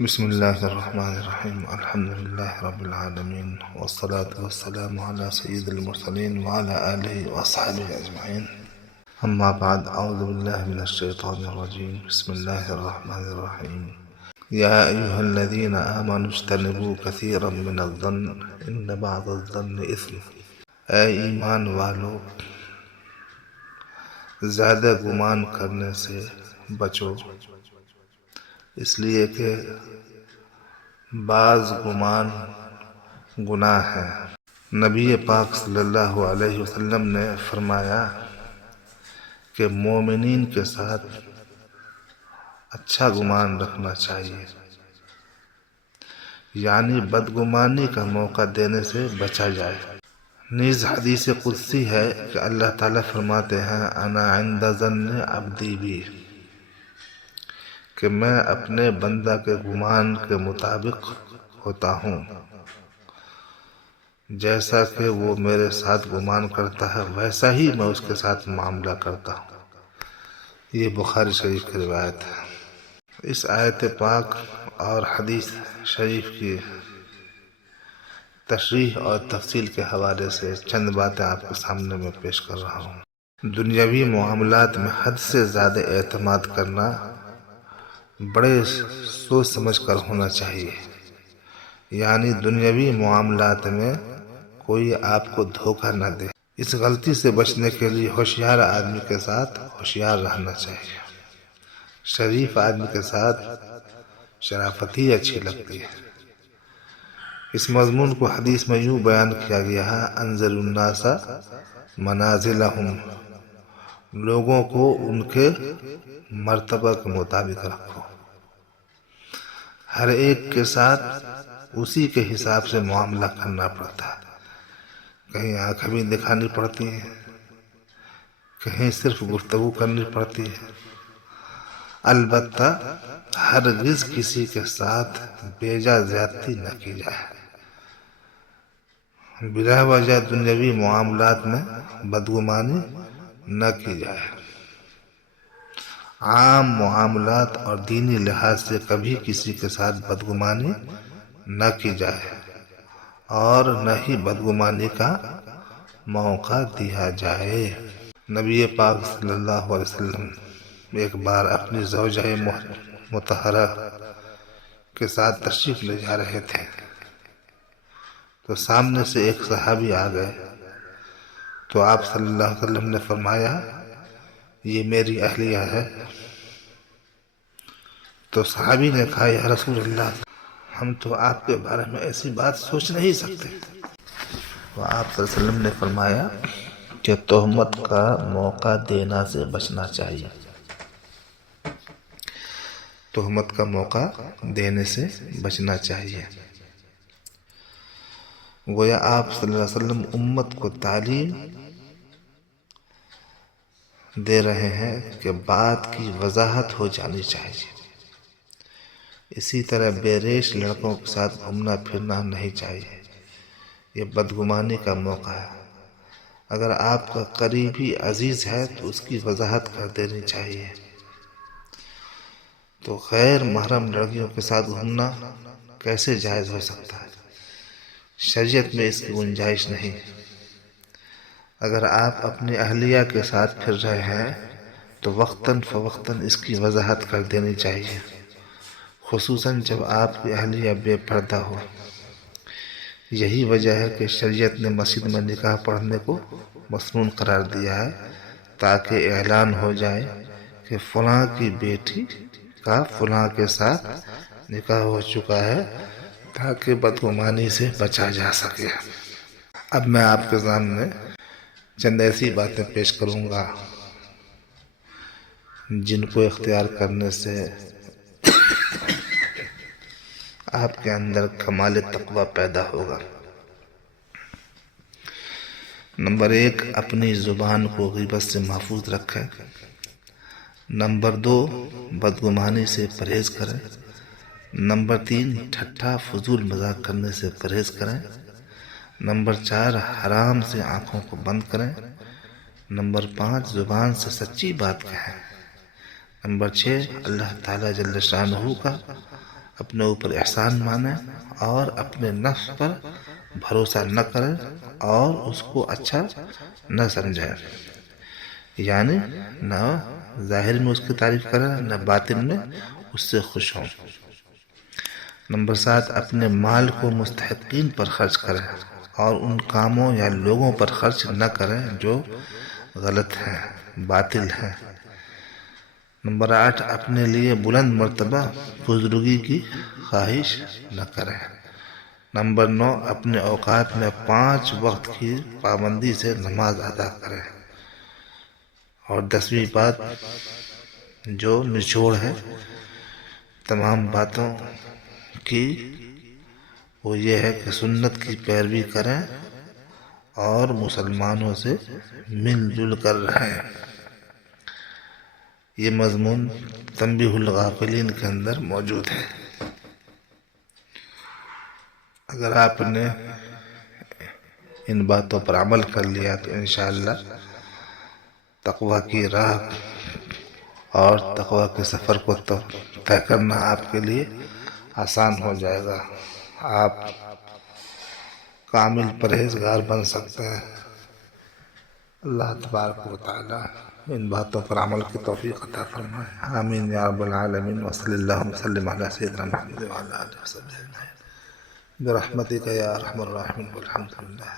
بسم الله الرحمن الرحيم. الحمد لله رب العالمين، والصلاة والسلام على سيد المرسلين وعلى آله وأصحابه أجمعين. أما بعد، أعوذ بالله من الشيطان الرجيم. بسم الله الرحمن الرحيم. يا أيها الذين آمنوا اجتنبوا كثيرا من الظن إن بعض الظن إثم. اے ایمان والو، زیادہ گمان کرنے سے بچو، اس لیے کہ بعض گمان گناہ ہے۔ نبی پاک صلی اللہ علیہ وسلم نے فرمایا کہ مومنین کے ساتھ اچھا گمان رکھنا چاہیے، یعنی بدگمانی کا موقع دینے سے بچا جائے۔ نیز حدیث قدسی ہے کہ اللہ تعالیٰ فرماتے ہیں انا عند ظن عبدی بی، کہ میں اپنے بندہ کے گمان کے مطابق ہوتا ہوں، جیسا کہ وہ میرے ساتھ گمان کرتا ہے ویسا ہی میں اس کے ساتھ معاملہ کرتا ہوں۔ یہ بخاری شریف کی روایت ہے۔ اس آیت پاک اور حدیث شریف کی تشریح اور تفصیل کے حوالے سے چند باتیں آپ کے سامنے میں پیش کر رہا ہوں۔ دنیاوی معاملات میں حد سے زیادہ اعتماد کرنا بڑے سوچ سمجھ کر ہونا چاہیے، یعنی دنیاوی معاملات میں کوئی آپ کو دھوکہ نہ دے۔ اس غلطی سے بچنے کے لیے ہوشیار آدمی کے ساتھ ہوشیار رہنا چاہیے۔ شریف آدمی کے ساتھ شرافت ہی اچھی لگتی ہے۔ اس مضمون کو حدیث میں یوں بیان کیا گیا ہے انزل الناس منازلہم، لوگوں کو ان کے مرتبہ کے مطابق رکھو، ہر ایک کے ساتھ اسی کے حساب سے معاملہ کرنا پڑتا ہے۔ کہیں آنکھیں بھی دکھانی پڑتی ہیں، کہیں صرف گفتگو کرنی پڑتی ہے۔ البتہ ہرگز کسی کے ساتھ بیجا زیادتی نہ کی جائے۔ بلا وجہ دنیاوی معاملات میں بدگمانی نہ کی جائے۔ عام معاملات اور دینی لحاظ سے کبھی کسی کے ساتھ بدگمانی نہ کی جائے، اور نہ ہی بدگمانی کا موقع دیا جائے۔ نبی پاک صلی اللہ علیہ وسلم ایک بار اپنی زوجہ مطہرہ کے ساتھ تشریف لے جا رہے تھے، تو سامنے سے ایک صحابی آ گئے، تو آپ صلی اللہ علیہ وسلم نے فرمایا یہ میری اہلیہ ہے۔ تو صحابی نے کہا یا رسول اللہ، ہم تو آپ کے بارے میں ایسی بات سوچ نہیں سکتے۔ تو آپ صلی اللہ علیہ وسلم نے فرمایا کہ تہمت کا موقع دینا سے بچنا چاہیے، تہمت کا موقع دینے سے بچنا چاہیے۔ گویا آپ صلی اللہ علیہ وسلم امت کو تعلیم دے رہے ہیں کہ بات کی وضاحت ہو جانی چاہیے۔ اسی طرح بے ریش لڑکوں کے ساتھ گھومنا پھرنا نہیں چاہیے، یہ بدگمانی کا موقع ہے۔ اگر آپ کا قریبی عزیز ہے تو اس کی وضاحت کر دینی چاہیے۔ تو غیر محرم لڑکیوں کے ساتھ گھومنا کیسے جائز ہو سکتا ہے؟ شریعت میں اس کی گنجائش نہیں۔ اگر آپ اپنی اہلیہ کے ساتھ پھر رہے ہیں تو وقتاً فوقتاً اس کی وضاحت کر دینی چاہیے، خصوصاً جب آپ کی اہلیہ بے پردہ ہو۔ یہی وجہ ہے کہ شریعت نے مسجد میں نکاح پڑھنے کو مسنون قرار دیا ہے، تاکہ اعلان ہو جائے کہ فلاں کی بیٹی کا فلاں کے ساتھ نکاح ہو چکا ہے، تاکہ بدگمانی سے بچا جا سکے۔ اب میں آپ کے سامنے چند ایسی باتیں پیش کروں گا جن کو اختیار کرنے سے آپ کے اندر کمال تقوی پیدا ہوگا۔ نمبر 1، اپنی زبان کو غیبت سے محفوظ رکھیں۔ نمبر 2، بدگمانی سے پرہیز کریں۔ نمبر 3، ٹھٹھا فضول مذاق کرنے سے پرہیز کریں۔ نمبر 4، حرام سے آنکھوں کو بند کریں۔ نمبر 5، زبان سے سچی بات کہیں۔ نمبر 6، اللہ تعالیٰ جل شانہ کا اپنے اوپر احسان مانیں اور اپنے نفس پر بھروسہ نہ کریں اور اس کو اچھا نہ سمجھیں، یعنی نہ ظاہر میں اس کی تعریف کریں نہ باطن میں اس سے خوش ہوں۔ نمبر 7، اپنے مال کو مستحقین پر خرچ کریں اور ان کاموں یا لوگوں پر خرچ نہ کریں جو غلط ہیں، باطل ہیں۔ نمبر 8، اپنے لیے بلند مرتبہ بزرگی کی خواہش نہ کریں۔ نمبر 9، اپنے اوقات میں 5 وقت کی پابندی سے نماز ادا کریں۔ اور 10ویں بات جو نچوڑ ہے تمام باتوں کی، وہ یہ ہے کہ سنت کی پیروی کریں اور مسلمانوں سے مل جل کر رہیں۔ یہ مضمون تنبیہ الغافلین کے اندر موجود ہے۔ اگر آپ نے ان باتوں پر عمل کر لیا تو انشاءاللہ تقوی کی راہ اور تقوی کے سفر کو طے کرنا آپ کے لیے آسان ہو جائے گا۔ آپ کامل پرہیزگار بن سکتے ہیں۔ اللہ تبارک و تعالی ان باتوں پر عمل کی توفیق عطا فرمائے۔ آمین یا رب العالمین۔ وصلی اللہ وسلم علی سیدنا محمد وعلی آلہ وصحبہ اجمعین برحمتک یا ارحم الراحمین والحمد للہ۔